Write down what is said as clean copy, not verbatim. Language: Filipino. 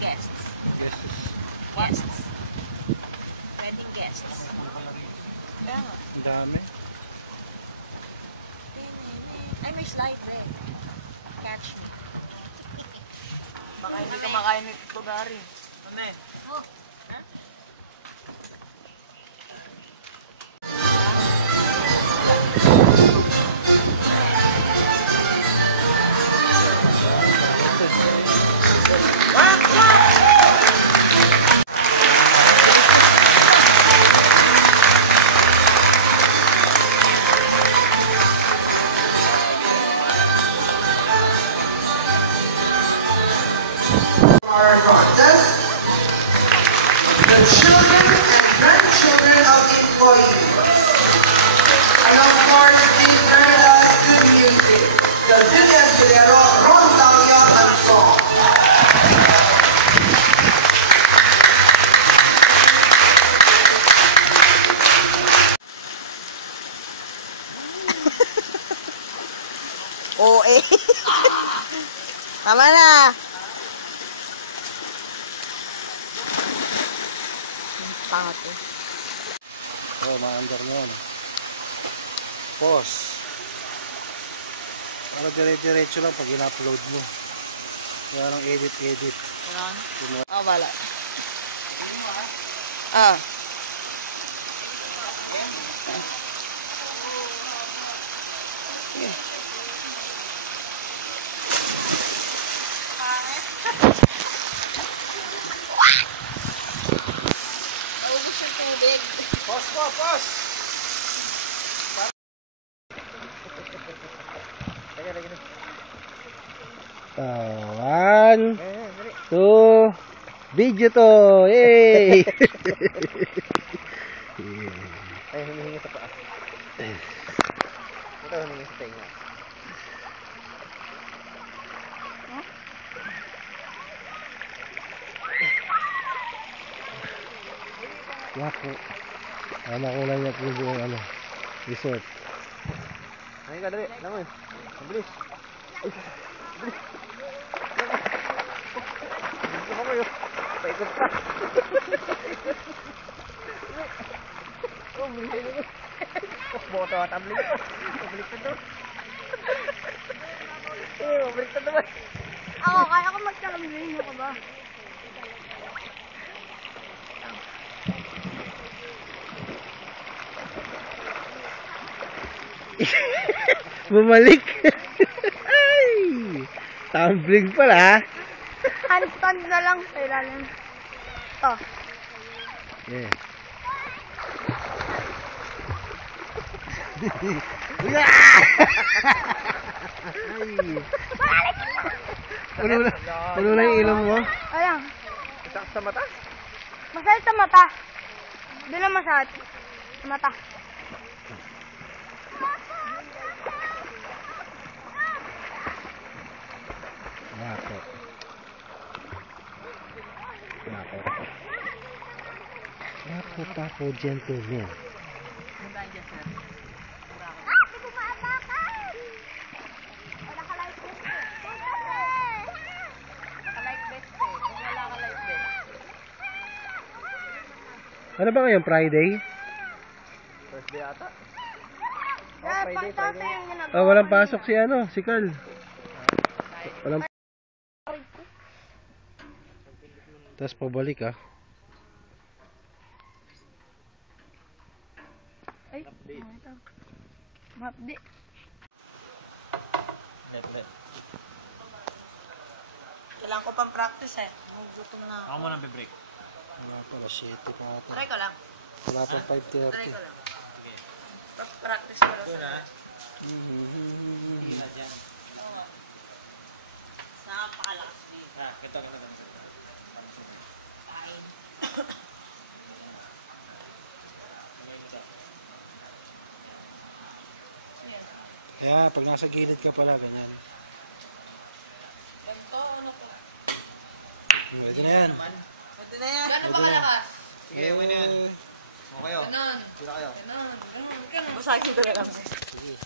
guests. Guests. Wedding guests. Kaya nga. Ang dami. Ay, may slide eh. Catch me. Baka hindi ka makain nito, Gary. Ano eh? Oh. Huh? Our contest, the children and grandchildren of the employees. And of course, they turned us good music. The Villa Escudero, Rondalia and Song. Oo eh. Tama na. Pangat eh. Oo, maandar mo yan. Pause. Para dire-diretso lang pag in-upload mo. Kaya nang edit-edit. Ganun? Oo, bala. Ah. Naubos yung tubig. Pause po, pause! One, two, video to! Yay! Ay, humihingi sa paa. Ito, humihingi sa tenga. Naku. Nakulang niya po yung resort. Ay, kadali. Naman. Mabilis. Ay, bilis. Gusto ko kayo. Paikot pa. Oh, bilis na. Boto at tablik. Tablik na to. Mabalik na naman. Ako, kaya ko magkakamilin mo ka ba? Bumalik. Ay! Tumbling pala. Handstand na lang sa ilalim. Ito. Yeah. Ay! Puno na yung ilong mo? Ayan. Isang sa mata? Masakit sa mata. Doon lang masakit. Sa mata. Nako. Nako. Nako tapo gentleman. Punta dyan, sir. Naka-light vest eh. Kung wala ka light vest. Ano ba ngayon? Friday? Thursday ata. Friday. Oh, walang pasok si si Carl. Walang. Tapos pabalik ah. Ay, mapdi. Kailangan ko pang practice eh. Gutom na. Ako muna be-break. Wala pala, 7 pa ata. Try ko lang. Wala pang 5:30. Try ko lang. Practice ko lang. Hila dyan. Oo. Napakalakas din. Kita. Kain. Kaya pag nasa gilid ka pala, ganyan. Ganito, ano to? Pwede na yan. Pwede na yan. Gano'n ba kalakas? Sige, okay na yan. Okay o. Ganon. Sila kayo. Ganon. Ganon. Ganon. Masakit ko na lang. Sige.